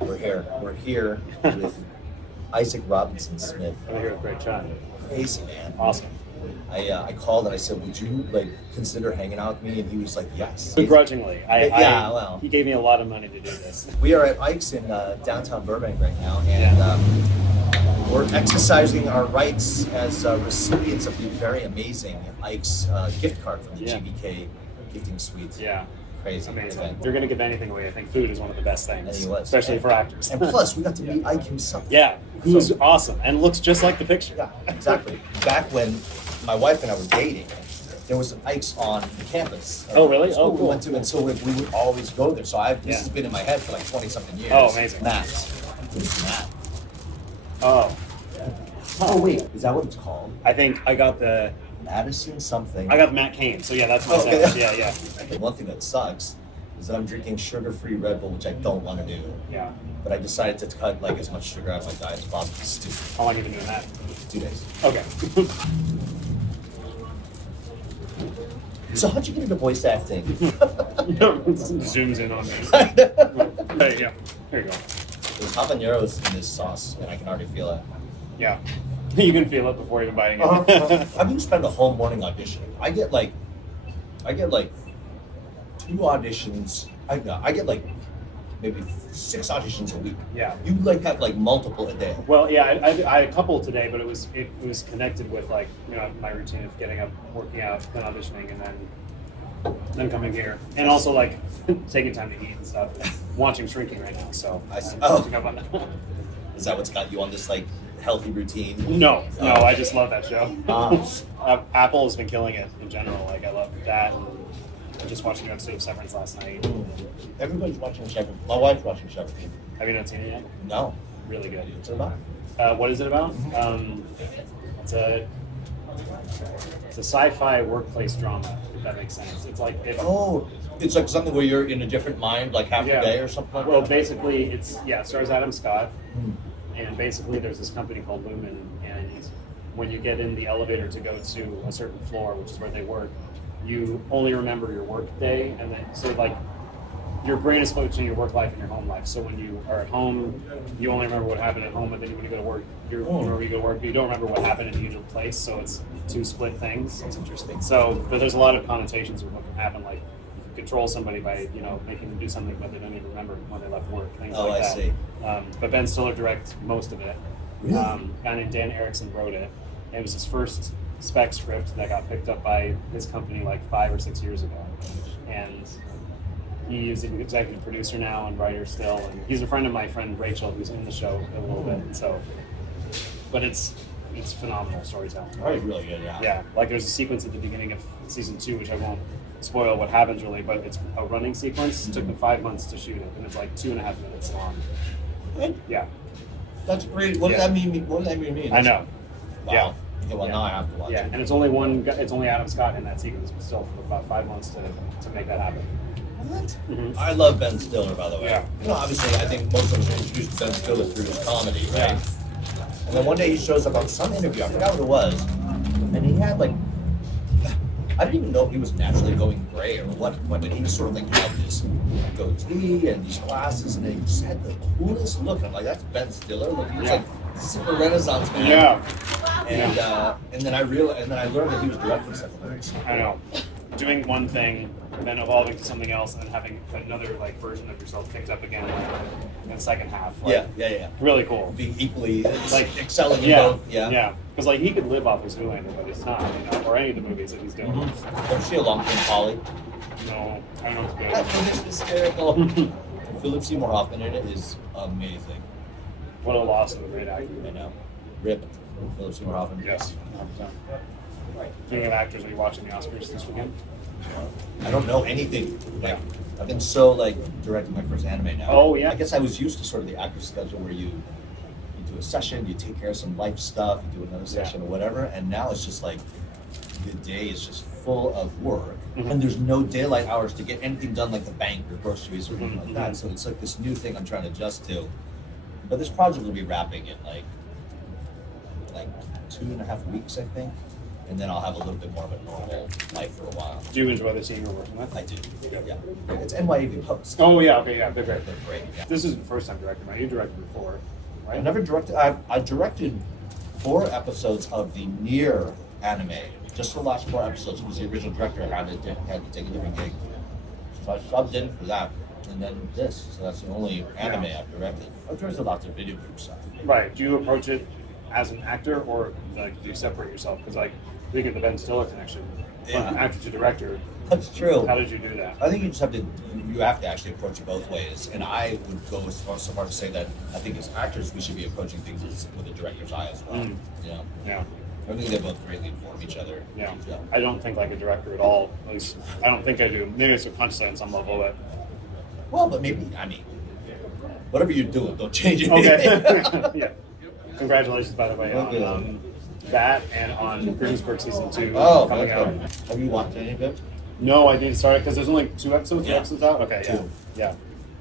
We're here with Isaac Robinson Smith. We're here with Great Shot. Crazy, man. Awesome. I called and I said, would you like consider hanging out with me? And he was like, yes. Begrudgingly. Well. He gave me a lot of money to do this. We are at Ike's in downtown Burbank right now, and we're exercising our rights as recipients of the very amazing Ike's gift card from the GBK Gifting Suite. Yeah. Crazy. Amazing. If you're going to give anything away, I think food is one of the best things. And he was. Especially for actors. And plus, we got to meet Ike himself. Yeah, who's awesome and looks just like the picture. Yeah, exactly. Back when my wife and I were dating, there was an Ike's on the campus. Oh, really? Oh, cool. We went to, and so we would always go there. So this has been in my head for like 20-something years. Oh, amazing. Matt. Who's Matt? Oh. Oh, wait. Is that what it's called? I think I got the... Madison something. I got Matt Cain, so yeah, that's my sandwich. Yeah. The one thing that sucks is that I'm drinking sugar-free Red Bull, which I don't want to do. Yeah. But I decided to cut like as much sugar out of my diet as possible. Stupid. How long have you been doing that? 2 days. Okay. So how'd you get into voice acting? Zooms in on me. Hey, yeah. There you go. There's habaneros in this sauce, and I can already feel it. Yeah. You can feel it before even biting it. I've been spending a whole morning auditioning. I get like 2 auditions. I get like maybe 6 auditions a week. Yeah. You like have like multiple a day. Well, yeah, I had a couple today, but it was connected with like, you know, my routine of getting up, working out, then auditioning, and then coming here, and also like taking time to eat and stuff. Watching Shrinking right now, so I see. catching up on that. Is that what's got you on this like healthy routine? No, I just love that show. Ah. Apple has been killing it in general. Like I love that. And I just watched an episode of Severance last night. Everybody's watching Shepherd. My wife's watching Shepherd. Have you not seen it yet? No. Really good. What's it about? What is it about? It's a sci-fi workplace drama, if that makes sense. It's like it's like something where you're in a different mind, like half a day or something like well, that? basically, it stars Adam Scott, and basically there's this company called Lumen, and when you get in the elevator to go to a certain floor, which is where they work, you only remember your work day, and then so like your brain is split between your work life and your home life. So when you are at home, you only remember what happened at home, and then when you go to work, you remember you go to work, but you don't remember what happened in either place. So it's 2 split things. That's interesting. So, but there's a lot of connotations of what can happen, like you can control somebody by making them do something, but they don't even remember when they left work. Things like that. See. But Ben Stiller directs most of it. Really? A guy named Dan Erickson wrote it. It was his first spec script that got picked up by his company like 5 or 6 years ago, and he is an executive producer now and writer still, and he's a friend of my friend Rachel, who's in the show a little bit. So, but it's phenomenal storytelling. Oh, it's really good, yeah. Yeah, like there's a sequence at the beginning of season 2, which I won't spoil what happens really, but it's a running sequence. It took them 5 months to shoot it, and it's like 2.5 minutes long. What? Yeah. That's great. What does that mean? What does that mean? I know. Wow. Yeah. Okay, well, now I have to watch Yeah, it. and it's only one. It's only Adam Scott in that sequence, but still took about 5 months to make that happen. What? Mm-hmm. I love Ben Stiller, by the way. Yeah. You know, obviously, I think most of us are introduced to Ben Stiller through his comedy, right? Yeah. And then one day he shows up on some interview, I forgot what it was, and he had like, I didn't even know if he was naturally going gray or what, but he just sort of like had this goatee and these glasses, and he just had the coolest look. I'm like, that's Ben Stiller. Like, he was like super Renaissance man. Yeah. And then I learned that he was directing several movies. I know. Doing one thing, then evolving to something else, and then having another like version of yourself picked up again in the second half. Like, Yeah. Really cool. Being equally Like excelling in both. Yeah. Because like he could live off his Zoolander, but he's not, or any of the movies that he's doing. Don't you see a long term Polly? No, I don't know what's That good. is hysterical. Philip Seymour Hoffman in it is amazing. What a loss of a great actor. I know. Rip. Philip Seymour Hoffman. Yes. 100%. Speaking of actors, are you watching the Oscars this weekend? I don't know anything. Like, I've been so like directing my first anime now. Oh, yeah. I guess I was used to sort of the actor schedule where you do a session, you take care of some life stuff, you do another session or whatever, and now it's just like the day is just full of work, and there's no daylight hours to get anything done like the bank or groceries or anything like that. So it's like this new thing I'm trying to adjust to. But this project will be wrapping in like 2.5 weeks, I think. and then I'll have a little bit more of a normal life for a while. Do you enjoy the team you're working with? I do. Yeah. It's NYAV Post. Oh yeah, okay, yeah, they're great. They're great. Yeah. This isn't the first time directing, right? You directed before, right? I never directed. I directed 4 episodes of the Nier anime. Just the last 4 episodes. It was the original director. I had to take a different gig, so I subbed in for that, and then this. So that's the only anime I've directed. I've directed lots of video group stuff. Right. Do you approach it as an actor, or like do you separate yourself? Because like we get the Ben Stiller connection, Yeah. from actor to director. That's true. How did you do that? I think you just have to. You have to actually approach it both ways, and I would go so far to say that I think as actors we should be approaching things with a director's eye as well. Yeah. Yeah. I think they both greatly inform each other. Yeah. I don't think like a director at all. At least I don't think I do. Maybe it's subconscious on some level, but Well, but maybe whatever you're doing, don't change it. okay. Yeah. Congratulations, by the way, Okay. on that and on Grimsburg season 2 Oh, coming out. okay. Have you watched any of it? No, I need to start it because there's only 2 episodes. Yeah. 2 episodes out. Okay. Yeah. 2. Yeah.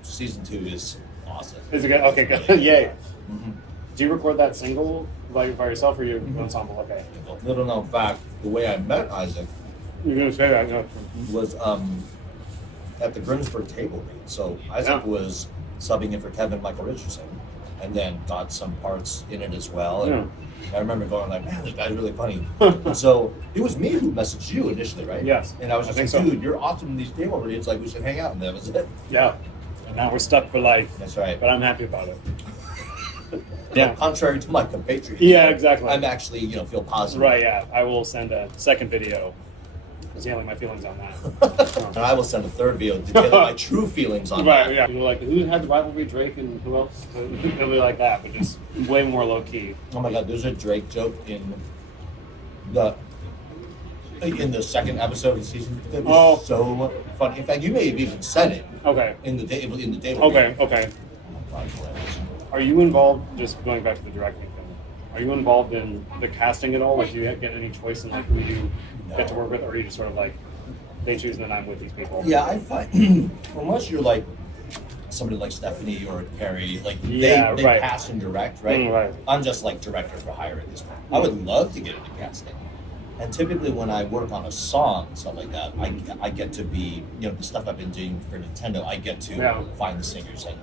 Season 2 is awesome. Is it good? Okay. Good. Yay. Mm-hmm. Do you record that single by yourself or you ensemble? Okay. No. In fact, the way I met Isaac You're gonna say that? No. was at the Grimsburg table read. So Isaac Yeah. was subbing in for Kevin Michael Richardson, and then got some parts in it as well. And I remember going like, man, this guy's really funny. So it was me who messaged you initially, right? Yes. And I was I just think like, so. dude, you're awesome in these table reads. Like, we should hang out. And that was it. Yeah. And now we're stuck for life. That's right. But I'm happy about it. Yeah. Contrary to my compatriot. Yeah, exactly. I'm actually, feel positive. Right, yeah. I will send a second video detailing my feelings on that. And I will send a third video detailing my true feelings on Right, that. yeah. People are like, who had the rivalry, Drake and who else? Nobody like that, but just way more low key. Oh my God, there's a Drake joke in the second episode of the season. That was so funny. In fact, you may have even said it Okay. in the day. Okay. Are you involved, just going back to the directing thing, are you involved in the casting at all? Like, do you get any choice in like who you get to work with, or are you just sort of like, they choose and then I'm with these people? Yeah, I find unless you're like somebody like Stephanie or Carrie, like they right. cast and direct, right? Right. I'm just like director for hire at this point. I would love to get into casting. And typically when I work on a song, stuff like that, I get to be, the stuff I've been doing for Nintendo, I get to find the singers and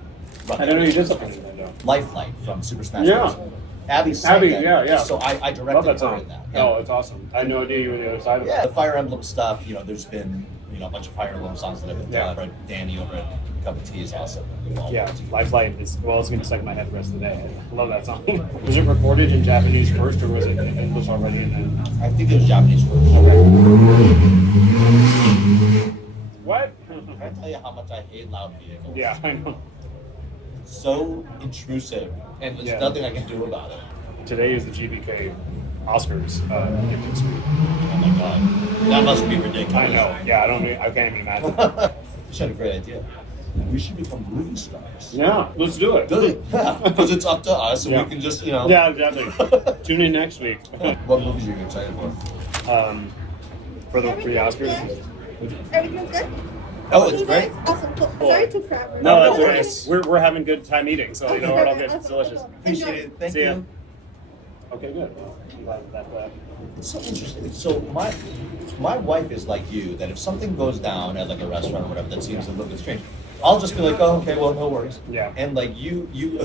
run I don't know you did stuff. something in Nintendo. Lifeline from Super Smash Yeah. Bros. Abby sang that. yeah. So I Love directed that her song. in that. Oh, it's awesome. I had no idea you were the other side of Yeah, it. the Fire Emblem stuff, there's been, a bunch of Fire Emblem songs that have been done. But Danny over at Cup of Tea is awesome. Yeah, Lifeline is, well, it's going to stuck in my head the rest of the day. I love that song. Was it recorded in Japanese first, or was it in English already? And then... I think it was Japanese first. What? I tell you how much I hate loud vehicles. Yeah, I know. So intrusive, and there's nothing I can do about it. Today is the GBK Oscars gifting suite. Oh my God, that must be ridiculous. I know. Yeah, I can't even imagine. You had a great idea. We should become movie stars. Yeah, let's do it. Good. Yeah, because it's up to us, and Yeah. we can just, Yeah, exactly. Tune in next week. What movies are you excited for? For the Oscars. Everything's good? Oh, it's great. Awesome. Cool. Sorry to forever. No, that's no okay. worries. We're having good time eating, so you know what? I'll get it's delicious. Appreciate it. Thank See ya. you. Okay, good. I'm glad that. It's so interesting. So my wife is like you, that if something goes down at like a restaurant or whatever that seems a little bit strange, I'll just be like, oh, okay, well, no worries. Yeah. And like you you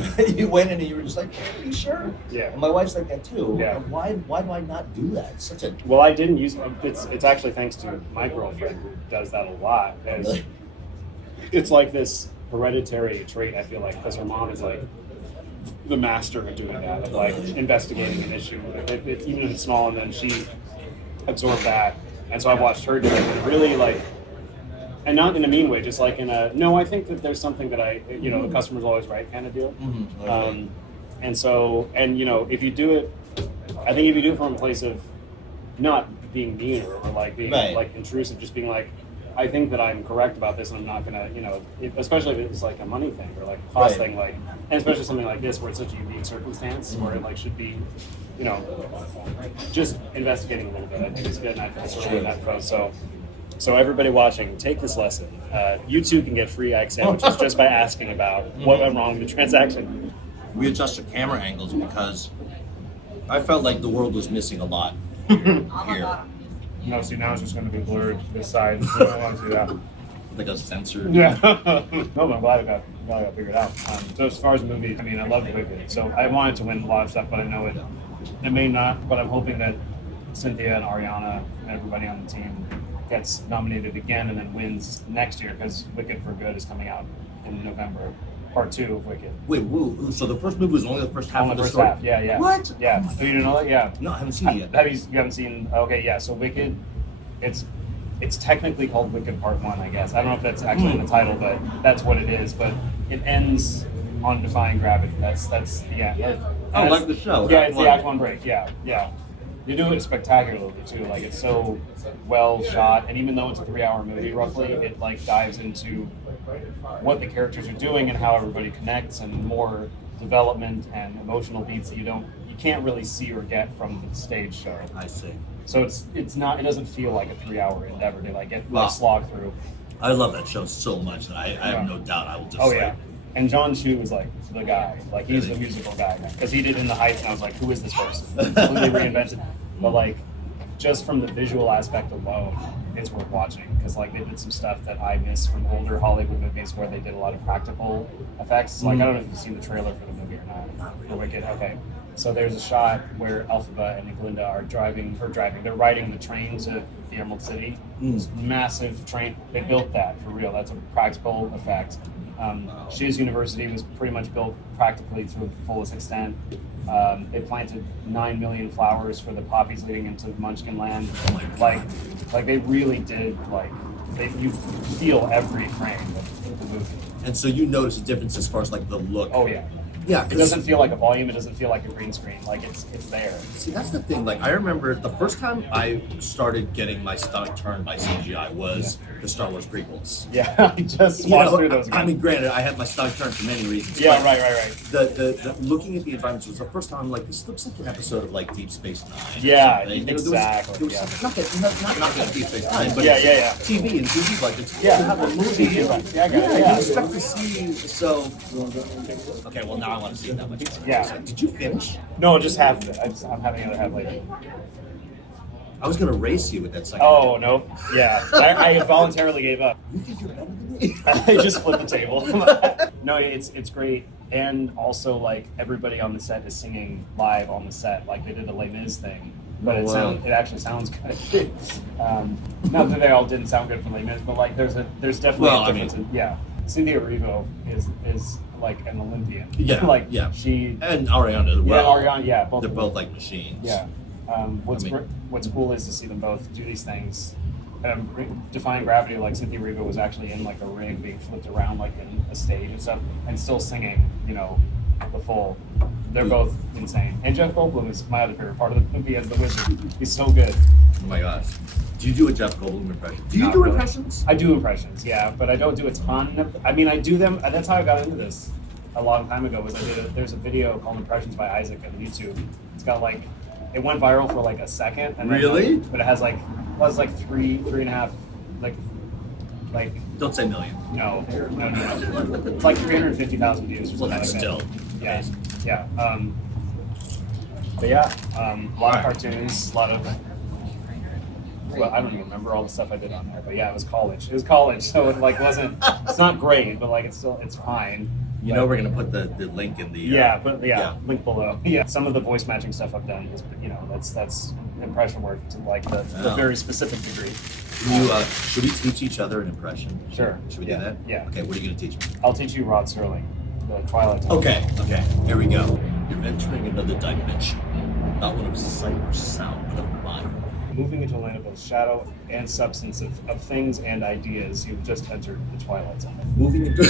went in and you were just like, are you sure? Yeah. And my wife's like that too. Yeah. And why do I not do that? It's such a Well, I didn't use it's actually thanks to my girlfriend who does that a lot. Really? It's like this hereditary trait, I feel like, because her mom is like the master at doing that, of like investigating an issue, even if it's small, and then she absorbed that. And so I've watched her do it, and really like, and not in a mean way, just like in a, no, I think that there's something that the customer's always right kind of deal. Okay. And so, if you do it, I think if you do it from a place of not being mean or like being like intrusive, just being like, I think that I'm correct about this, and I'm not gonna, especially if it's like a money thing or like a cost thing, like, and especially something like this where it's such a unique circumstance where it like should be, just investigating a little bit. I think it's good, and I feel sort of in that approach. So everybody watching, take this lesson. You too can get free egg sandwiches just by asking about what went wrong with the transaction. We adjusted camera angles because I felt like the world was missing a lot here. No, see, now it's just going to be blurred this side. I don't want to do that. Like a censored. Yeah. No, but I'm glad I got figured out. So as far as movies, I mean, I love Wicked. So I wanted to win a lot of stuff, but I know it may not. But I'm hoping that Cynthia and Ariana and everybody on the team gets nominated again and then wins next year, because Wicked for Good is coming out in November. Part 2 of Wicked. Wait, woo, so the first movie was only the first half Only of the first story? half, yeah. What? Yeah. So you didn't know that? Yeah. No, I haven't seen it yet. You haven't seen? Okay, yeah. So Wicked, it's technically called Wicked Part 1, I guess. I don't know if that's actually in the title, but that's what it is. But it ends on defying gravity. That's yeah. I like the show. Yeah, it's the Act 1 break. Yeah. You do it spectacularly too. Like, it's so well shot, and even though it's a 3-hour movie roughly, it like dives into what the characters are doing and how everybody connects, and more development and emotional beats that you can't really see or get from the stage show. I see. So it doesn't feel like a 3-hour endeavor to like get Wow. slog through. I love that show so much that I have no doubt I will just Oh yeah. And John Chu is like the guy. Like, he's the musical guy. Because he did In the Heights, and I was like, who is this person? Completely reinvented. But like, just from the visual aspect alone, it's worth watching. Because like, they did some stuff that I miss from older Hollywood movies where they did a lot of practical effects. Like, I don't know if you've seen the trailer for the movie or not. Not really. For Wicked. Okay. So there's a shot where Elphaba and Glinda are they're riding the train to the Emerald City. This massive train. They built that for real. That's a practical effect. Shiz University was pretty much built practically to the fullest extent. They planted 9 million flowers for the poppies leading into Munchkin Land. Like they really did, you feel every frame of the movie. And so you notice a difference as far as like the look. Oh yeah. Yeah, It doesn't feel like a volume, it doesn't feel like a green screen. Like, it's there. See, that's the thing. Like, I remember the first time I started getting my stomach turned by CGI was the Star Wars prequels. Yeah, I just watched through those again. I mean, granted, I had my stomach turned for many reasons. Yeah, but right. The looking at the environments was the first time I'm like, this looks like an episode of like Deep Space Nine. Yeah, There was exactly. not that Deep Space Nine, but Yeah. TV and TV budgets. Yeah. To have a movie. Yeah, I got it, You expect to see. So, okay, well now I want to see it that much. Yeah. Did you finish? No, just half of it. I'm having the other half later. I was gonna race you with that second. Oh, no. Yeah. I voluntarily gave up. You think you're better than me? I just flipped the table. No, it's great. And also, like, everybody on the set is singing live on the set. Like, they did a Les Mis thing. But it actually sounds good. Not that they all didn't sound good from Les Mis, but like there's definitely a difference. Yeah. Cynthia Erivo is like an Olympian. Yeah. She and Ariana as well. Yeah, Ariana, both. They're both like machines. Yeah. What's cool is to see them both do these things. Defying gravity, like Cynthia Erivo was actually in like a ring being flipped around like in a stage and stuff, and still singing, the full. They're both insane. And Jeff Goldblum is my other favorite part of the movie as the wizard. He's so good. Oh my gosh. Do you do a Jeff Goldblum impression? Do you Not do really. impressions? I do impressions, yeah, but I don't do a ton. I mean, I do them. That's how I got into this a long time ago. There's a video called Impressions by Isaac on YouTube. It's got it went viral for like a second. And Really? But it has three and a half, Don't say million. no. It's like 350,000 views or something Well, that's like that. still Yeah. amazing. Yeah. But yeah, a lot of cartoons, a lot of. Well, I don't even remember all the stuff I did on there, but yeah, it was college. So it wasn't. It's not great, but it's fine. You know we're gonna put the link in the. Link below. Yeah, some of the voice matching stuff I've done is, that's impression work to the very specific degree. Should we teach each other an impression? Sure. Should we do that? Yeah. Okay, what are you gonna teach me? I'll teach you Rod Serling, the Twilight Zone. Okay, here we go. You're entering another dimension. Not one of sight or sound, but of mind. Moving into a land of both shadow and substance of things and ideas, you've just entered the Twilight Zone. Moving into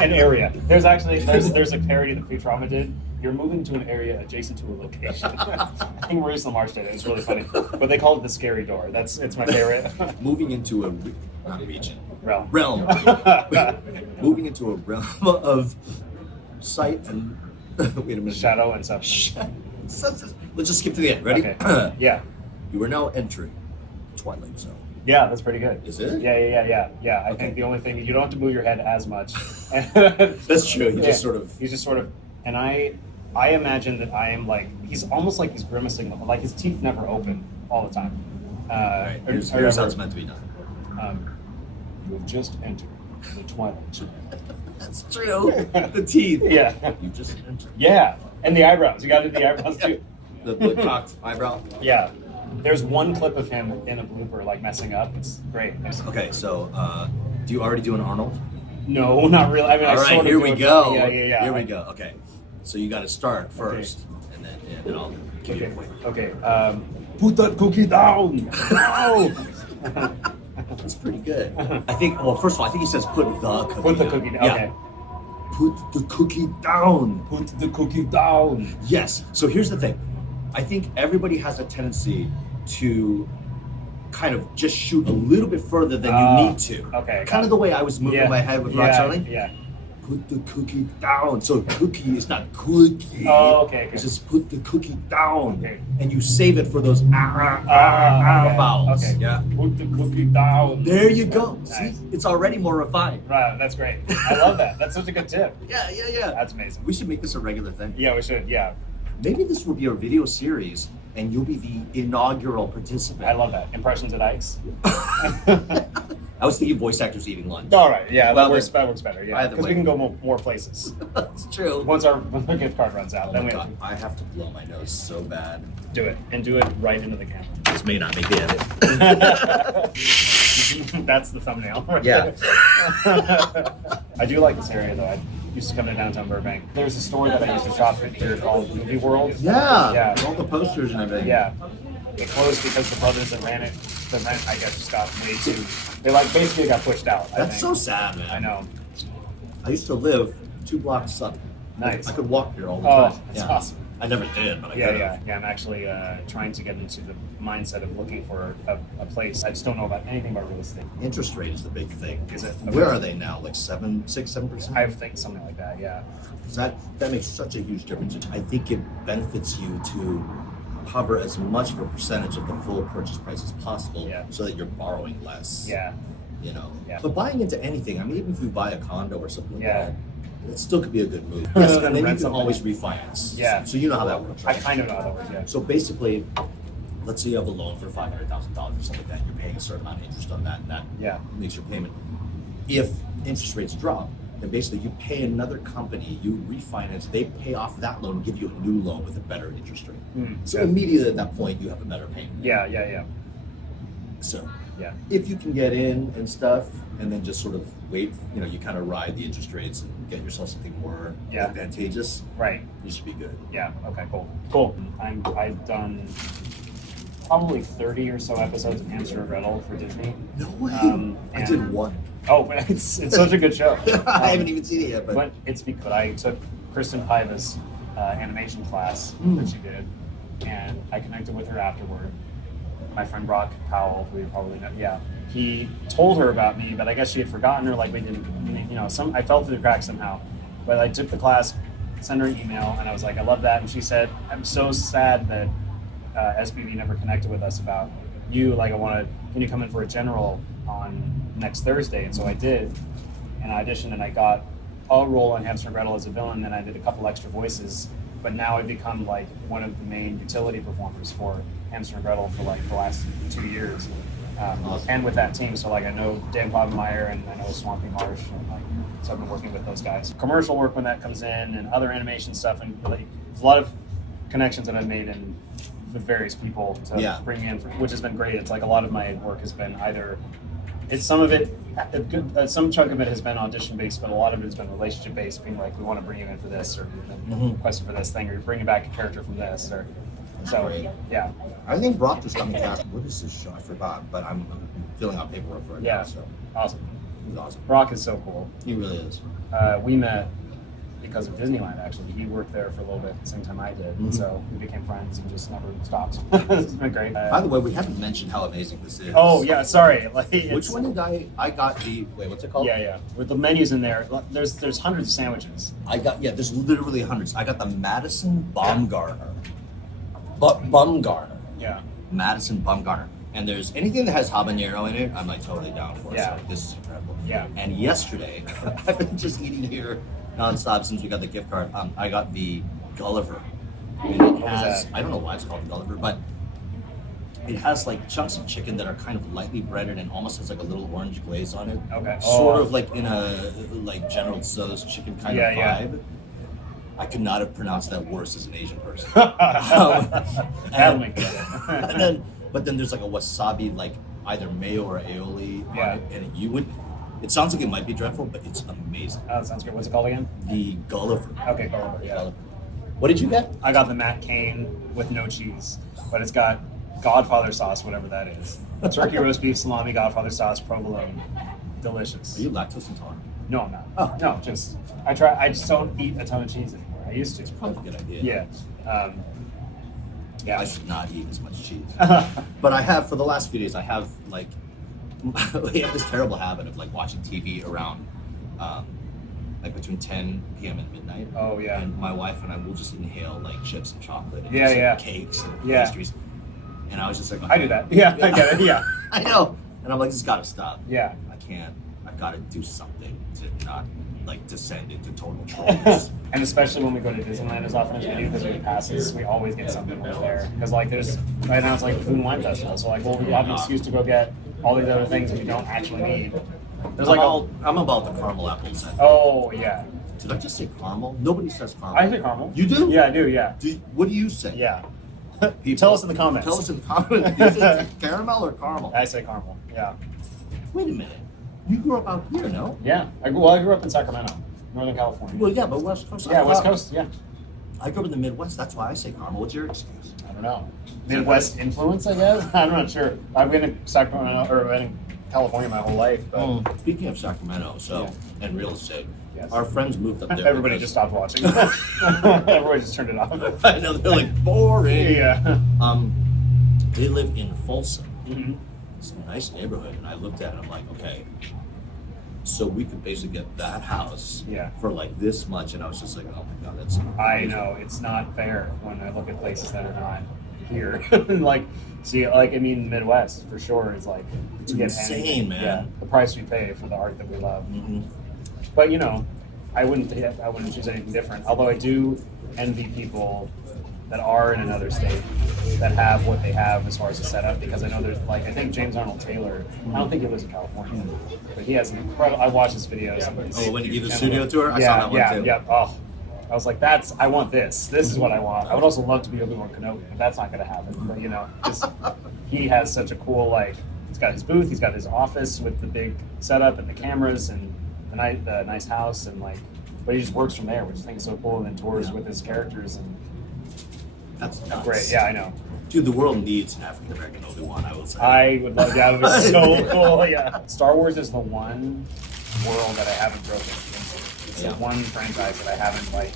An area. There's a parody that Futurama did. You're moving to an area adjacent to a location. I think Maurice LaMarche did it. It's really funny. But they call it the scary door. It's my favorite. moving into a region. Realm. Moving into a realm of sight and wait a minute. Shadow and substance. Let's just skip to the end. Ready? Okay. Yeah. You are now entering Twilight Zone. Yeah, that's pretty good. Is it? Yeah. I think the only thing, you don't have to move your head as much. That's true. You just sort of. And I I imagine that I am like, he's almost like he's grimacing, like his teeth never open all the time. Right. Here's how it's meant to be done. You have just entered the Twilight Zone. That's true. The teeth. Yeah. You just entered. Yeah. And the eyebrows. You got to do the eyebrows too. The cocked eyebrow. Yeah. There's one clip of him in a blooper, like messing up. It's great. Okay, so do you already do an Arnold? No, not really. I mean, All I right, sort of here do we it. go. Yeah. Here we go. Okay, so you got to start first, and then I'll give you a point. Okay. Put that cookie down. No. That's pretty good. I think. Well, first of all, I think he says put the cookie. Put the down. cookie down. Yeah. Okay. Put the cookie down. Put the cookie down. Yes. So here's the thing. I think everybody has a tendency to kind of just shoot a little bit further than you need to. Okay. Kind of the way I was moving my head with Rock Charlie. Yeah. Put the cookie down. So cookie is not cookie. Oh, okay. It's just put the cookie down. Okay. And you save it for those vowels. Okay. Yeah. Put the cookie down. There you go. Nice. See, it's already more refined. Right, that's great. I love that. That's such a good tip. Yeah. That's amazing. We should make this a regular thing. Yeah, we should. Yeah. Maybe this will be a video series and you'll be the inaugural participant. I love that. Impressions at Ike's. I was thinking voice actors eating lunch. All right. Yeah, Well, that works better. Yeah, either because way. we can go more places. That's true. Once our gift card runs out, Oh then my we god, I have to blow my nose so bad. do it and do it right into the camera. This may not make the edit. That's the thumbnail. Right Yeah. there. I do like this area though. I used to come to downtown Burbank. There's a store that I used to shop at here called Movie World. Yeah. Yeah. All the posters and everything. Yeah. It closed because the brothers that ran it, the rent, I guess, just got way too. They like basically got pushed out. I That's think. so sad, man. I know. I used to live 2 blocks up. Nice. I could walk here all the Oh, time. that's awesome. I never did, but I Yeah, could. yeah. I'm actually trying to get into the mindset of looking for a place. I just don't know about anything about real estate. Interest rate is the big thing. Is it? Where are they now? Like 7%? I think something like that. Yeah. That makes such a huge difference. I think it benefits you to cover as much of a percentage of the full purchase price as possible, Yeah. so that you're borrowing less. Yeah. You know. Yeah. But buying into anything, I mean, even if you buy a condo or something like Yeah. that, it still could be a good move. And Yes, and then you rent can something. always refinance. Yeah. So you know how that works, I right? kind of know how that works. Yeah. So basically, let's say you have a loan for $500,000 or something like that. You're paying a certain amount of interest on that, and that Yeah. makes your payment. If interest rates drop, then basically you pay another company, you refinance, they pay off that loan, give you a new loan with a better interest rate. So yeah. immediately at that point, you have a better payment. Yeah. So Yeah. if you can get in and stuff, and then just sort of wait, you kind of ride the interest rates and get yourself something more Yeah. advantageous, Right. you should be good. Yeah. Okay. Cool. I've done probably 30 or so episodes of Hamster and Gretel for Disney. No way. I and- did one. Oh, it's such a good show. I haven't even seen it yet, But it's because I took Kristen Paiva's animation class that she did, and I connected with her afterward. My friend Brock Powell, who you probably know, he told her about me, but I guess she had forgotten, or like we didn't, I fell through the cracks somehow. But I took the class, sent her an email, and I was like, I love that. And she said, I'm so sad that SBV never connected with us about you. Like, can you come in for a general on next Thursday? And so I did, and I auditioned, and I got a role on Hamster and Gretel as a villain, and I did a couple extra voices. But now I've become like one of the main utility performers for Hamster and Gretel for like the last 2 years. Awesome. And with that team, so like I know Dan Povenmire and I know Swampy Marsh, and like so I've been working with those guys. Commercial work when that comes in, and other animation stuff, and like there's a lot of connections that I've made in with various people to bring in, which has been great. It's like a lot of my work has been either some chunk of it has been audition based, but a lot of it has been relationship based, being like, we want to bring you in for this, or requested for this thing, or bringing back a character from this, or so Great. yeah. I think Brock just got me cast. What is this show? I forgot, but I'm filling out paperwork for it Yeah. now, so Awesome. he's awesome. Brock is so cool. He really is. We met because of Disneyland, actually. He worked there for a little bit at the same time I did, and so we became friends and just never stopped. It's been great. By the way, we haven't mentioned how amazing this is. Oh yeah, sorry. Like, Which one did I got the, wait, what's it called? Yeah. With the menus in there, there's hundreds of sandwiches. There's literally hundreds. I got the Madison Baumgartner. Bumgarner. Yeah. Madison Bumgarner. And there's anything that has habanero in it, I'm like totally down for. Yeah. So this is incredible. Yeah. And yesterday, I've been just eating here nonstop since we got the gift card. I got the Gulliver. And it was has, that? I don't know why it's called Gulliver, but it has like chunks of chicken that are kind of lightly breaded and almost has like a little orange glaze on it. Okay. Sort of like in a like General Tso's chicken kind of vibe. I could not have pronounced that worse as an Asian person. That'll make it. But then there's like a wasabi, like either mayo or aioli on Yeah. it, and you would. It sounds like it might be dreadful, but it's amazing. Oh, that sounds good. What's it called again? The Gulliver. Okay, Gulliver. Yeah. What did you get? I got the Matt Cain with no cheese, but it's got Godfather sauce, whatever that is. Turkey roast beef, salami, Godfather sauce, provolone. Delicious. Are you lactose intolerant? No, I'm not. Oh. No, just I try. I just don't eat a ton of cheese anymore. I used to. Probably a good idea. Yeah. Yeah, I should not eat as much cheese. But I have, for the last few days, I have like, we have this terrible habit of like watching TV around, like between 10 p.m. and midnight. Oh, yeah. And my wife and I will just inhale like chips and chocolate and Yeah, just, yeah. cakes and Yeah. pastries. And I was just like, I do that. Yeah, I get it. Yeah. I know. And I'm like, this has got to stop. Yeah. I can't. I've got to do something to not like descend into total trolls. And especially when we go to Disneyland as often as we do, because we get passes, we always get something over there. Because like there's right now it's like the Food and Wine Festival, so like well we have an excuse to go get all these other things that we don't actually need. There's like I'm about the caramel apples. oh yeah, Did I just say caramel? Nobody says caramel. I say caramel. You do? Yeah, I do. Yeah. What do you say? Yeah. People, Tell us in the comments. Tell us in the comments. Is it caramel or caramel? I say caramel. Yeah. Wait a minute. You grew up out here, no? Yeah. I grew up in Sacramento, Northern California. Well, yeah, but West Coast. Yeah, West Coast. Yeah. I grew up in the Midwest. That's why I say caramel. What's your excuse? I don't know. Midwest influence, I guess. I'm not sure. I've been in Sacramento or been in California my whole life. But Speaking of Sacramento, and real estate, Yes. our friends moved up there. Everybody just stopped watching. Everybody just turned it off. I know, they're like boring. Yeah. They live in Folsom. Mm-hmm. It's a nice neighborhood, and I looked at it. I'm like, okay, so we could basically get that house for like this much, and I was just like, oh my god, that's. I know it's not fair when I look at places that are not here. Like, see, like I mean, Midwest for sure is like It's you get insane, anything. man. Yeah, the price we pay for the art that we love. Mm-hmm. But you know, I wouldn't choose anything different. Although I do envy people that are in another state that have what they have as far as the setup, because I know there's like I think James Arnold Taylor. I don't think he lives in California, but he has an incredible. I watch his videos. Oh, when you give the studio tour, I saw that one too. Yeah. Oh, I was like, I want this. This is what I want. I would also love to be Obi-Wan Kenobi, but that's not going to happen. But you know, he has such a cool He's got his booth. He's got his office with the big setup and the cameras and the nice house and but he just works from there, which I think is so cool. And then tours with his characters and That's nuts. great. Yeah, I know. Dude, the world needs an African American Obi-Wan, I will say. I would love that. It would be so cool. Yeah. Star Wars is the one world that I haven't broken into. It's the one franchise that I haven't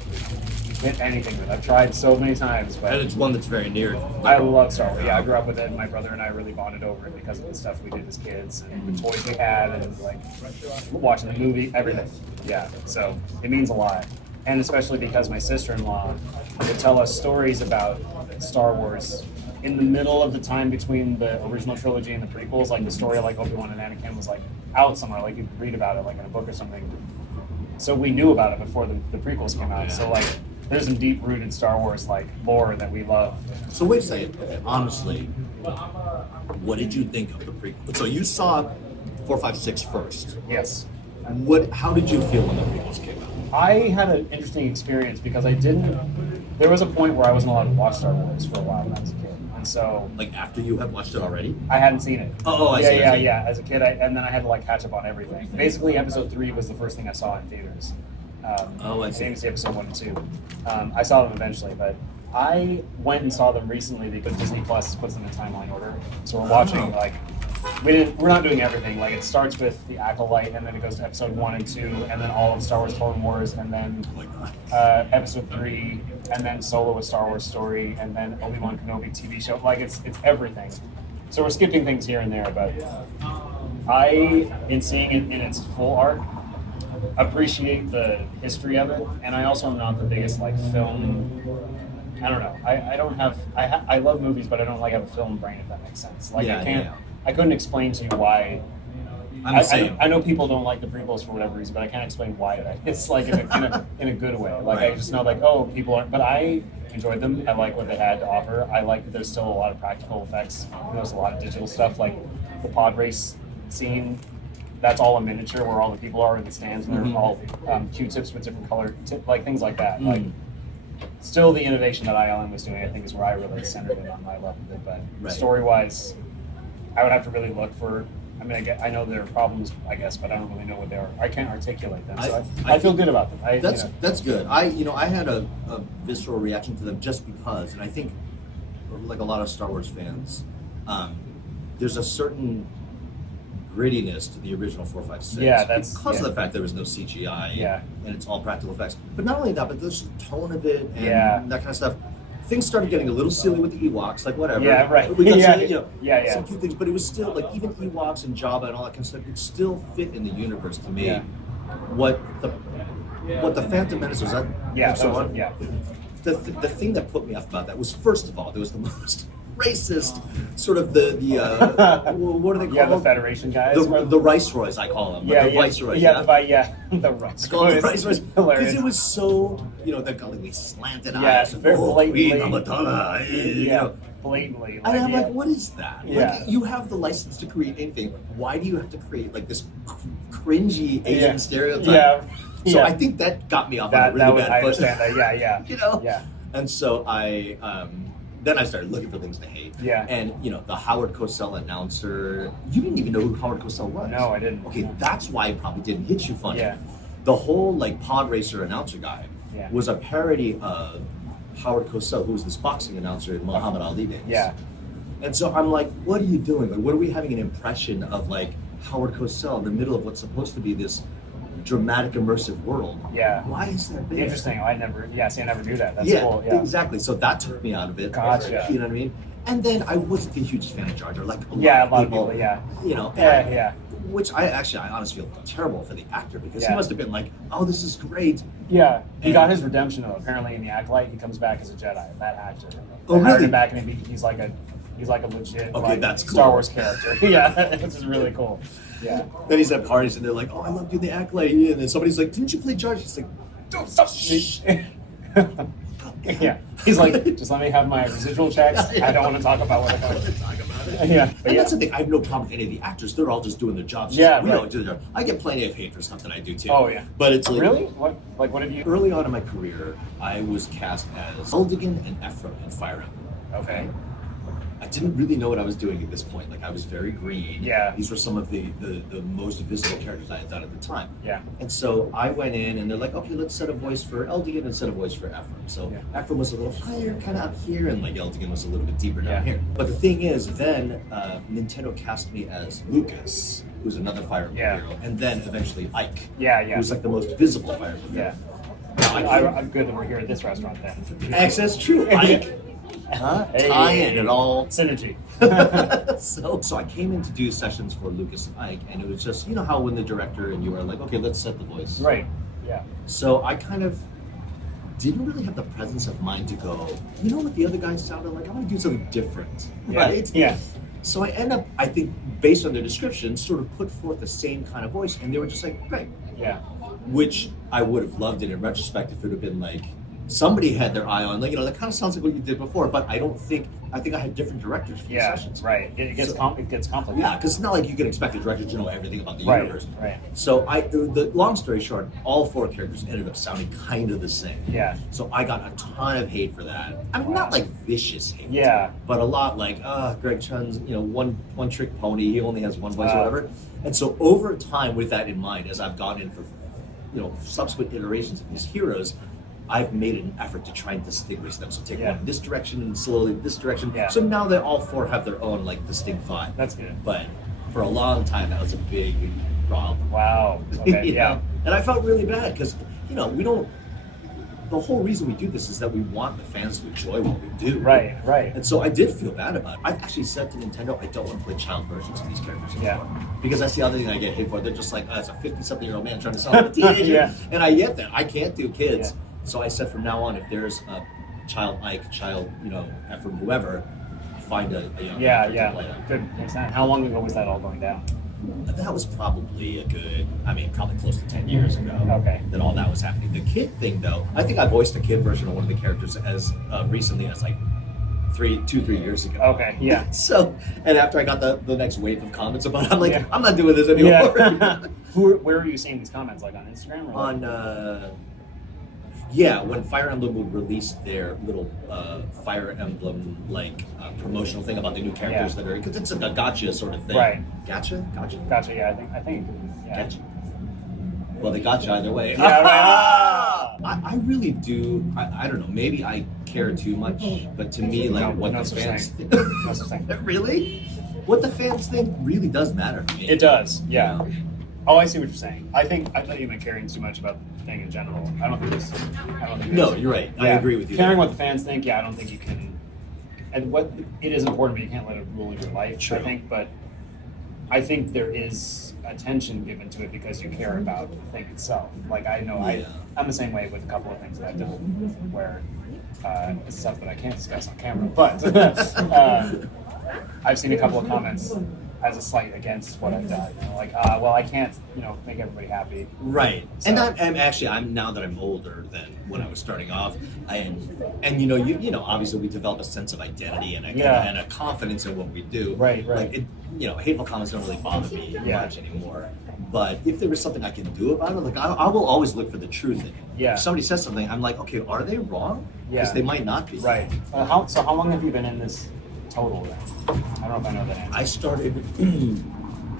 hit anything with. I've tried so many times, but And it's one that's very near. I love Star Wars. Yeah, I grew up with it, and my brother and I really bonded over it because of the stuff we did as kids and the toys we had, and watching the movie, everything. Yeah, so it means a lot, and especially because my sister-in-law would tell us stories about Star Wars in the middle of the time between the original trilogy and the prequels, like the story of Obi-Wan and Anakin was out somewhere, you could read about it in a book or something. So we knew about it before the prequels came out. So there's some deep-rooted Star Wars lore that we love. So wait a second. Okay, honestly, what did you think of the prequel? So you saw 4, 5, 6 first. Yes. How did you feel when the prequels came out? I had an interesting experience because there was a point where I wasn't allowed to watch Star Wars for a while when I was a kid. And so... After you had watched it already? I hadn't seen it. Oh, I see. Yeah. As a kid, and then I had to catch up on everything. Basically, episode 3 was the first thing I saw in theaters. I see. Same as the episode 1 and 2. I saw them eventually, but I went and saw them recently because Disney Plus puts them in timeline order. So we're watching, we're not doing everything. It starts with The Acolyte, and then it goes to episode 1 and 2, and then all of Star Wars Clone Wars, and then episode 3, and then Solo: A Star Wars Story, and then Obi-Wan Kenobi TV show. It's everything. So we're skipping things here and there, but in seeing it in its full arc, appreciate the history of it, and I also am not the biggest film. I don't know. I don't have. I love movies, but I don't have a film brain, if that makes sense. I couldn't explain to you why I'm the same. I know people don't like the prequels for whatever reason, but I can't explain why. It's like in a good way. Like Right. I just know like, oh, people aren't. But I enjoyed them. I like what they had to offer. I like that there's still a lot of practical effects. There's a lot of digital stuff, like the pod race scene. That's all a miniature where all the people are in the stands, and they're all Q-tips with different color, like things like that. Like, still the innovation that ILM was doing, I think, is where I really centered it on my love of it. But Right. story-wise, I would have to really look for. I mean, I know there are problems, I guess, but I don't really know what they are. I can't articulate them, so I feel good about them. That's good. I had a visceral reaction to them just because, and I think, like a lot of Star Wars fans, there's a certain grittiness to the original 4, 5, 6. Yeah, that's because of the fact there was no CGI. Yeah. And it's all practical effects. But not only that, but there's the tone of it and that kind of stuff. Things started getting a little silly with the Ewoks, like whatever. Yeah, right. We got Yeah. Yeah. some cute things, but it was still like even Ewoks and Jabba and all that kind of stuff. It still fit in the universe to me. Yeah. What the Phantom Menace was that? Yeah, so that was- yeah. The thing that put me off about that was, first of all, there was the most racist sort of the what are they called? Yeah, the Federation guys. The Viceroys, I call them. Yeah, the yeah, Viceroys. yeah, the Viceroys. I call them the Viceroys Hilarious. because it was so, they've got like these slanted Yeah, eyes. very blatantly. Queen Amidala, Yeah, blatantly. And I'm yeah. like, what is that? Yeah. Like, you have the license to create anything. Why do you have to create like this cringy Asian stereotype? Yeah. So Yeah. I think that got me off That, on a that really was, bad I foot. understand that. Yeah. Yeah. And so then I started looking for things to hate. Yeah. And the Howard Cosell announcer, you didn't even know who Howard Cosell was. No, I didn't. Okay, that's why it probably didn't hit you funny. Yeah. The whole like pod racer announcer guy Yeah. was a parody of Howard Cosell, who was this boxing announcer in Muhammad Ali days. Yeah. And so I'm like, what are you doing? Like, what are we having an impression of like Howard Cosell in the middle of what's supposed to be this dramatic immersive world? Yeah. Why is that big? Interesting. I never knew that. That's cool. Yeah. Exactly. So that took me out of it. Gotcha. You know what I mean? And then I wasn't a huge fan of Jar Jar, like a lot of people. Yeah. Yeah. Which I honestly feel terrible for the actor because he Yeah. must have been like, oh, this is great. Yeah, he And- got his redemption though. Apparently, in the Acolyte, he comes back as a Jedi. That actor. Oh, They hired really? him back, and he's like a legit Okay, that's cool. Star Wars character. Yeah, this is really cool. Yeah. Then he's at parties and they're like, oh, I love doing the Acolyte. And then somebody's like, didn't you play Jar Jar? He's like, don't stop. Shh. Yeah, he's like, just let me have my residual checks. I don't want to talk about what I got. Talk about it. Yeah, And that's the thing. I have no problem with any of the actors. They're all just doing their jobs. Yeah, we right. don't do their job. I get plenty of hate for stuff that I do too. Oh, yeah. But it's like, Really? What have you? early on in my career, I was cast as Eldigan and Ephraim in Fire Emblem. Okay. I didn't really know what I was doing at this point. Like, I was very green. Yeah. These were some of the most visible characters I had done at the time. Yeah. And so I went in and they're like, okay, let's set a voice for Eldigan and set a voice for Ephraim. So Yeah. Ephraim was a little higher, kind of up here, and like Eldigan was a little bit deeper down Yeah. here. But the thing is, then Nintendo cast me as Lucas, who's another Fire Emblem Yeah. hero, and then eventually Ike, Yeah. who's like the most visible Fire Emblem Yeah. hero. Now, I'm good that we're here at this restaurant then. Access true. Ike. Hey. Tie in it all. Synergy. So I came in to do sessions for Lucas and Ike, and it was just, you know how when the director and you are like, okay, let's set the voice. Right. Yeah. So I kind of didn't really have the presence of mind to go, you know what the other guys sounded like? I want to do something different. Yeah. Right? Yeah. So I end up, I think, based on their description, sort of put forth the same kind of voice, and they were just like, great. Yeah. Which I would have loved it in retrospect if it had been like, somebody had their eye on, like, that kind of sounds like what you did before, but I think I had different directors for the Yeah. sessions. Right. It gets So- complicated. Yeah, because it's not like you can expect a director to know everything about the Right. universe. Right. So the long story short, all 4 characters ended up sounding kind of the same. Yeah. So I got a ton of hate for that. I mean, Wow. not like vicious hate. Yeah. But a lot like, Greg Chun's, one trick pony. He only has one voice or whatever. And so over time, with that in mind, as I've gone in for, subsequent iterations of these heroes, I've made an effort to try and distinguish them. So take one in this direction and slowly this direction. Yeah. So now they all 4 have their own like distinct vibe. That's good. But for a long time, that was a big problem. Wow. Okay. You Yeah. know? And I felt really bad because, we don't, the whole reason we do this is that we want the fans to enjoy what we do. Right. Right. And so I did feel bad about it. I've actually said to Nintendo, I don't want to play child versions of these characters anymore. Yeah. Because that's the other thing I get hit for. They're just like, it's a 50-something-year-old man trying to sell a teenager. Yeah. And I get that. I can't do kids. Yeah. So I said from now on, if there's a child Ike, child, Ephraim, whoever, find a young Yeah. actor to play Yeah. them. Good. Makes sense. How long ago was that all going down? That was probably probably close to 10 years ago. Okay. That all that was happening. The kid thing, though, I think I voiced a kid version of one of the characters as recently as like 3 years ago. Okay, yeah. So, and after I got the next wave of comments about it, I'm like, I'm not doing this anymore. Yeah. Where are you seeing these comments? Like on Instagram? Or when Fire Emblem would release their little Fire Emblem promotional thing about the new characters that are, because it's a gacha sort of thing. Right. Gacha? Gotcha. Yeah, I think. Yeah. Gacha. Well, they got you either way. Yeah, right. I really do. I don't know. Maybe I care too much, but to me, what the fans think. No such thing. Really? What the fans think really does matter to me. It does. Yeah. Oh, I see what you're saying. I thought you meant caring too much about the thing in general. I don't think there's. No, you're right. I agree with you. Caring what the fans think, I don't think you can. And what it is important, but you can't let it rule your life. True. I think, but I think there is attention given to it because you care about the thing itself. Like I know, I'm the same way with a couple of things that I've done where it's stuff that I can't discuss on camera. But I've seen a couple of comments as a slight against what I've done. Well, I can't, make everybody happy. Right. So. And I'm now that I'm older than when I was starting off, and you obviously we develop a sense of identity and a confidence in what we do. Right. Like hateful comments don't really bother me much anymore. But if there was something I can do about it, I will always look for the truth in it. Yeah. If somebody says something, I'm like, okay, are they wrong? Because Yeah. they might not be. Right. How long have you been in this total then? I don't know if I know that answer.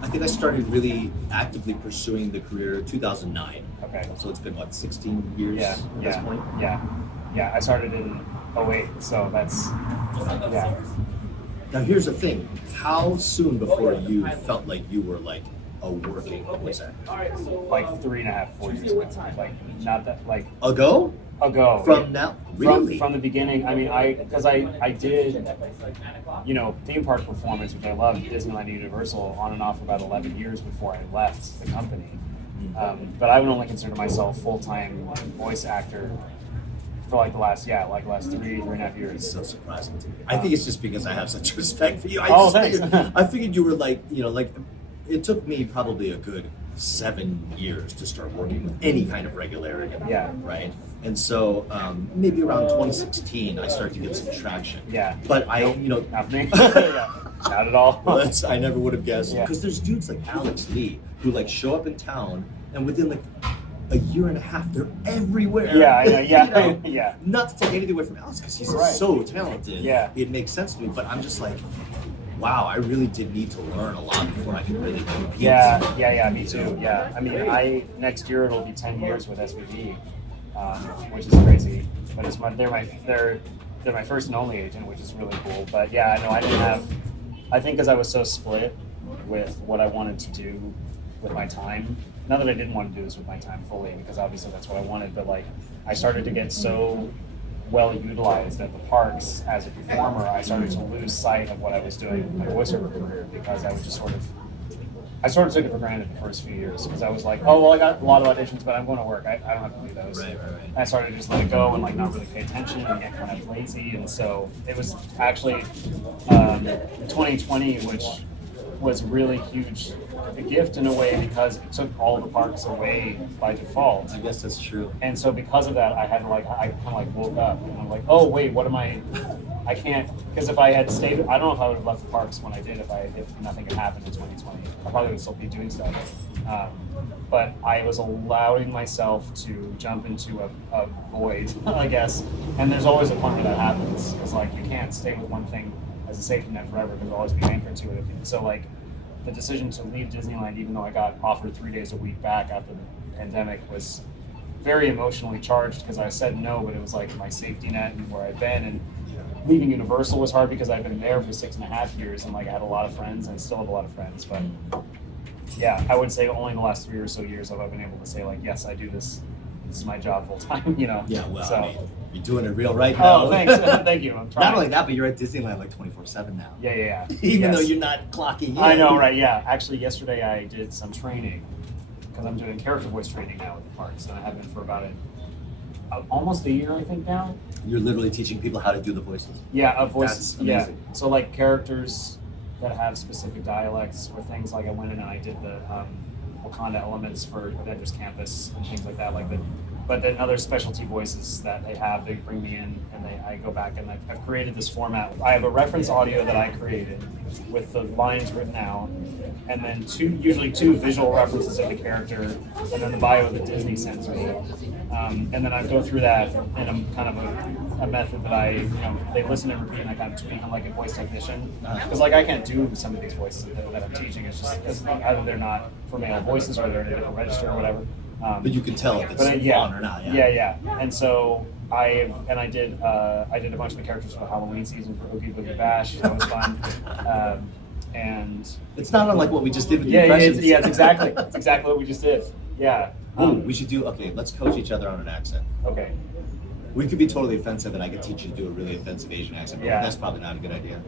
I think I started really actively pursuing the career 2009. Okay. So it's been 16 years at this point? Yeah, I started in 08, so that's, yeah. Now here's the thing, how soon before you felt like you were a working voice actor? Like 3.5, 4 years ago. Not that, Ago? Ago. From now? Really? From the beginning, because I did, theme park performance, which I loved, Disneyland and Universal, on and off for about 11 years before I left the company. But I would only consider myself full-time voice actor for the last 3.5 years. It's so surprising to me. I think it's just because I have such respect for you. Thanks. I figured you were it took me probably a good 7 years to start working with any kind of regularity. Yeah. Right? And so maybe around 2016, I started to get some traction. Yeah. But Not me. Yeah. Not at all. I never would have guessed. Yeah. Because there's dudes like Alex Lee who show up in town and within a year and a half, they're everywhere. Yeah, I know. Yeah. Yeah. Not to take anything away from Alex because he's Right. so talented. Yeah. It makes sense to me, but I'm just wow, I really did need to learn a lot before I could really compete. Yeah, me too. Yeah, next year it'll be 10 years with SVD, which is crazy. But they're my first and only agent, which is really cool. But yeah, I didn't have. I think because I was so split with what I wanted to do with my time. Not that I didn't want to do this with my time fully, because obviously that's what I wanted. But I started to get so well utilized at the parks as a performer, I started to lose sight of what I was doing with my voiceover career because I was just I sort of took it for granted the first few years because I was like, oh, well, I got a lot of auditions, but I'm going to work. I don't have to do those. Right. I started to just let it go and not really pay attention and get kind of lazy. And so it was actually 2020, which was really huge, a gift in a way because it took all the parks away by default. I guess that's true. And so because of that, I had to I kind of woke up and I'm like, oh wait, what am I can't, because if I had stayed, I don't know if I would have left the parks when I did if nothing had happened in 2020. I probably would still be doing stuff. But I was allowing myself to jump into a void, I guess. And there's always a point where that happens. Because you can't stay with one thing as a safety net forever. There'll always be anchored to it. So the decision to leave Disneyland, even though I got offered 3 days a week back after the pandemic, was very emotionally charged because I said no, but it was my safety net and where I've been. And leaving Universal was hard because I've been there for 6.5 years and I had a lot of friends and still have a lot of friends. But yeah, I would say only in the last 3 or so years have I been able to say yes, I do this. This is my job full time. Yeah, well, so, you're doing it real right now. Oh, thanks. Thank you. I'm trying. Not only that, but you're at Disneyland 24/7 now. Yeah. Even though you're not clocking in. I know, right? Yeah. Actually, yesterday I did some training because I'm doing character voice training now at the parks, and I have been for about almost a year, I think now. You're literally teaching people how to do the voices. Yeah, voices. That's amazing. Yeah. So characters that have specific dialects or things. Like I went in and I did the Wakanda elements for Avengers Campus and things like that. But then other specialty voices that they have, they bring me in and I go back and I've created this format. I have a reference audio that I created with the lines written out, and then usually two visual references of the character, and then the bio that Disney sends me. And then I go through that in a kind of a method that they listen and repeat, and I kind of tweak them like a voice technician. Because I can't do some of these voices that I'm teaching. It's just because either they're not for male voices or they're in a different register or whatever. But you can tell if it's on or not. Yeah. And so I did a bunch of the characters for the Halloween season for Oogie Boogie Bash. That was fun. And it's not unlike what we just did with the impressions. impressions. It's exactly what we just did. Yeah. We should do. Okay, let's coach each other on an accent. Okay. We could be totally offensive, and I could teach you to do a really offensive Asian accent. But that's probably not a good idea.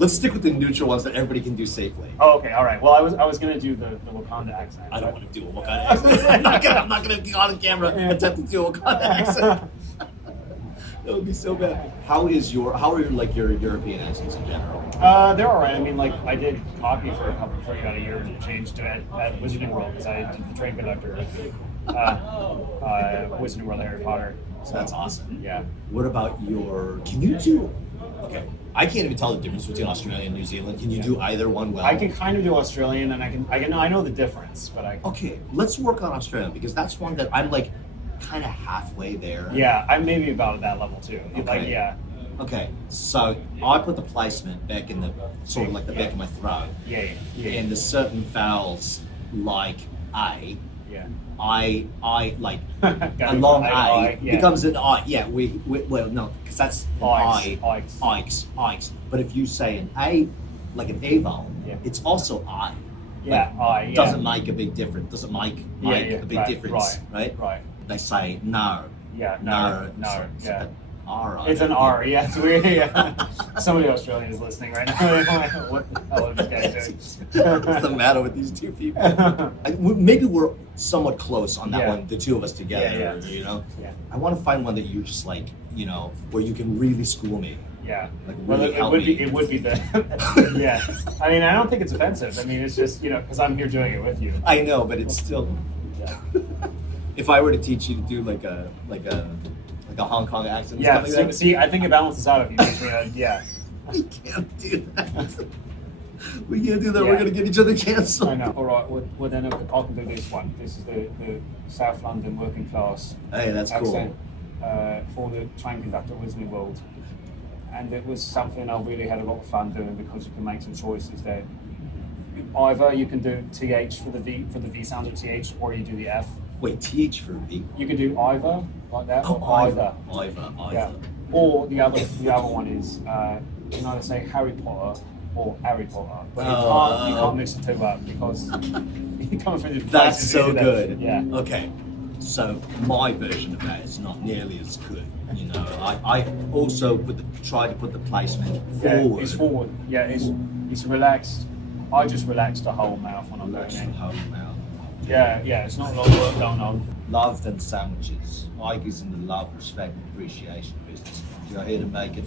Let's stick with the neutral ones that everybody can do safely. Oh, okay, all right. Well, I was gonna do the Wakanda accent. I don't want to do a Wakanda accent. I'm not gonna be on camera attempt to do a Wakanda accent. That would be so bad. How are your European accents in general? They're all right. I mean, I did copy for about a year and changed to at Wizarding World because I did the train conductor Wizarding World Harry Potter. So that's awesome. Yeah. What about can you do? Okay, I can't even tell the difference between Australia and New Zealand. Can you do either one well? I can kind of do Australian, and I know the difference, but I. Okay, let's work on Australian because that's one that I'm kind of halfway there. Yeah, I'm maybe about at that level too. Okay. Okay, so I put the placement back in the sort of like the back of my throat. Yeah. And there's certain vowels like A. Yeah. I like a long I becomes an I. Yeah, well no, because that's Ikes. But if you say an A, like an A vowel, it's also I. Yeah, I. Doesn't make a big difference. Doesn't make a big difference, right? Right. They say no. Yeah, no. It's like an R. It's an R. Yeah, it's weird. Yeah. Somebody Australian is listening right now. What the hell are these guys doing? What's the matter with these two people? Maybe we're somewhat close on that one, the two of us together. You know. Yeah. I want to find one that you're just where you can really school me. Yeah. Really it would be the. Yeah. I mean, I don't think it's offensive. I mean, it's just because I'm here doing it with you. I know, but it's still. Yeah. If I were to teach you to do like a Hong Kong accent, see, I think it balances out if you teach me. Yeah. We can't do that. We can't do that. We're gonna get each other canceled. I know. All right. Well, then I can do this one. This is the South London working class. Hey, that's accent, for the train conductor Wizarding World, and it was something I really had a lot of fun doing because you can make some choices there. Either you can do TH for the V sound of TH, or you do the F. Wait, TH for V? You can do either like that, or either. Yeah. Or the other one is you can either say Harry Potter or Harry Potter, but you can't mix the two up because you come from different places. That's so good. Yeah. Okay. So my version of that is not nearly as good. I also try to put the placement forward. Yeah, it's forward. Yeah, it's relaxed. I just relax the whole mouth when I'm doing it. The whole mouth. Yeah, it's not a lot of work going on. Love and sandwiches. Ike's in the love, respect, and appreciation business. We are here to make it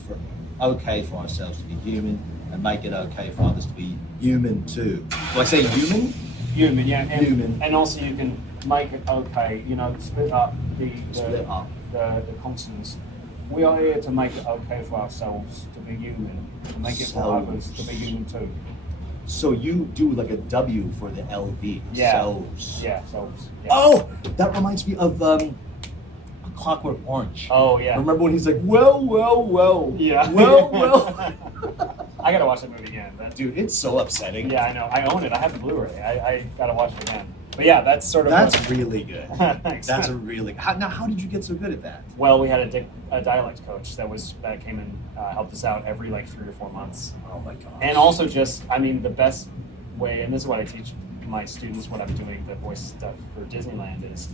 okay for ourselves to be human and make it okay for others to be human too. Do I say human? Human, yeah. Human. And also you can make it okay, split up the consonants. We are here to make it okay for ourselves to be human, to make it for others to be human too. So you do like a W for the LV. Yeah. Selves. Yeah, selves. Yeah. Oh, that reminds me of A Clockwork Orange. Oh, yeah. Remember when he's like, well. Yeah. Well. I gotta watch that movie again. Dude, it's so upsetting. Yeah, I know. I own it. I have the Blu-ray. I gotta watch it again. But yeah, that's sort of... That's really good. Thanks. That's a really... How did you get so good at that? Well, we had a dialect coach that came and helped us out every 3 or 4 months. Oh my gosh. And also the best way, and this is what I teach my students when I'm doing the voice stuff for Disneyland, is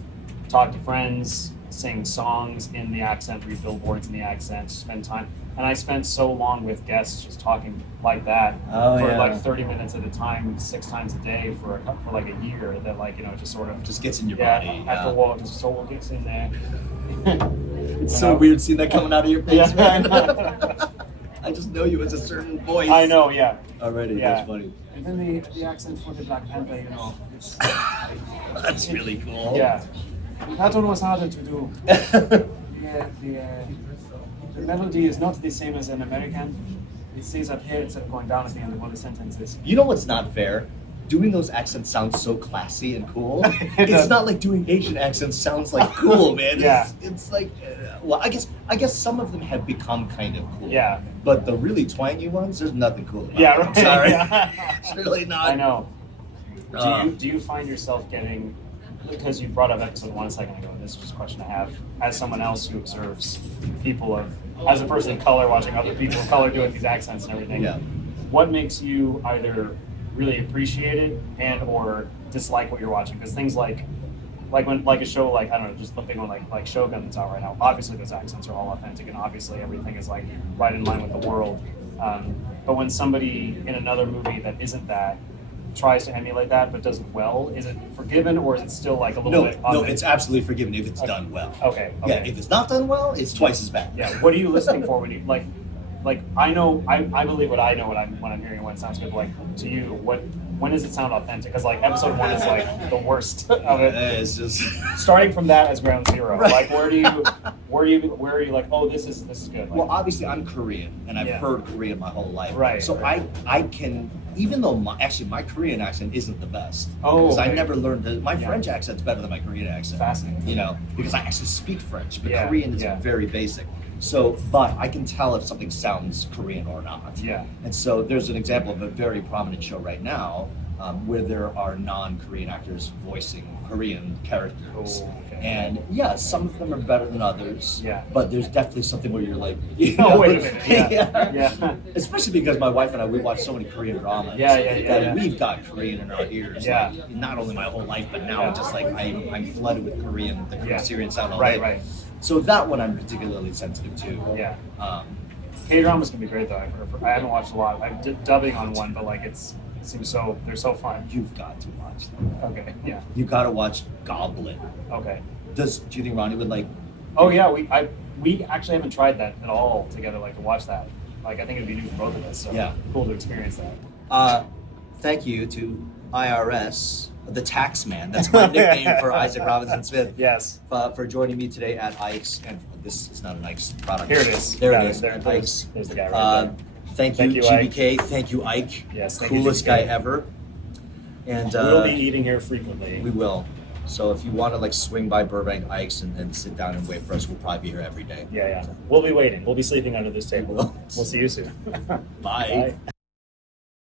talk to friends, sing songs in the accent, read billboards in the accent, spend time. And I spent so long with guests just talking like that for 30 minutes at a time, 6 times a day for a year. That just sort of just gets in your body. After a while, just sort of gets in there. It's so weird seeing that coming out of your face. Yeah. I just know you as a certain voice. I know, yeah. Already, Yeah. that's funny. And then the accent for the Black Panther, you know, it's That's really cool. yeah. That one was harder to do. The melody is not the same as an American. It stays up here instead of going down at the end of all the sentences. You know what's not fair? Doing those accents sounds so classy and cool. It does. It's not like doing Asian accents sounds like cool, man. Yeah. It's like, well, I guess some of them have become kind of cool. Yeah. But the really twangy ones, there's nothing cool about Yeah, them. right. I'm sorry. Yeah. It's really not. I know. Uh, Do you find yourself getting, because you brought up episode 1 a second ago, and this is just a question I have, as someone else who observes people as a person of color watching other people of color doing these accents and everything, Yeah. what makes you either really appreciate it and or dislike what you're watching? Because things like a show like, I don't know, just the big one like Shogun that's out right now, obviously those accents are all authentic and obviously everything is like right in line with the world. But when somebody in another movie that isn't that tries to emulate that but does it well, is it forgiven or is it still like a little bit No, it's absolutely forgiven if it's done well. Okay. Yeah, if it's not done well, it's twice as bad. Yeah. What are you listening for when you like I know I believe what I know when I'm hearing when it sounds good. Like to you, when does it sound authentic? Because like episode 1 is like the worst of it. It's just Starting from that as ground zero. Right. Like where are you like, oh, this is good. Like, well, obviously I'm Korean and I've Yeah. heard Korean my whole life. Right, So right. I can, even though my Korean accent isn't the best. Oh, because I okay. never learned my Yeah. French accent's better than my Korean accent. Fascinating. You know, because I actually speak French, but Yeah, Korean is yeah. very basic. So, but I can tell if something sounds Korean or not. Yeah. And so there's an example of a very prominent show right now where there are non-Korean actors voicing Korean characters. Oh, okay. And yeah, some of them are better than others. Yeah. But there's definitely something where you're like, you Oh, know, wait a minute. Yeah. Yeah. Especially because my wife and I, we watch so many Korean dramas. Yeah, that yeah. we've got Korean in our ears. Yeah. Like, not only my whole life, but now Yeah. just like I'm flooded with Korean, the Yeah. Syrian sound all Right, day. right. So that one I'm particularly sensitive to. Yeah. K-dramas K-dramas can be great though. I haven't watched a lot. I'm dubbing on one, but like it seems they're so fun. You've got to watch them. Okay. Yeah. You got to watch Goblin. Okay. Do you think Ronnie would like? Oh yeah, we actually haven't tried that at all together. Like to watch that. Like I think it'd be new for both of us. So Yeah. Cool to experience that. Thank you to IRS, the tax man. That's my nickname for Isaac Robinson Smith. Yes. For joining me today at Ike's, and this is not an Ike's product. Here it is. There Got it is. There's Ike's. the guy right there. Thank Thank you, you, Ike. GBK. Thank you, Ike. Yes, thank you, Coolest GBK. guy ever. And We'll be eating here frequently. we will. So if you want to like swing by Burbank Ike's and sit down and wait for us, we'll probably be here every day. Yeah. We'll be waiting. We'll be sleeping under this table. We'll see you soon. Bye. Bye.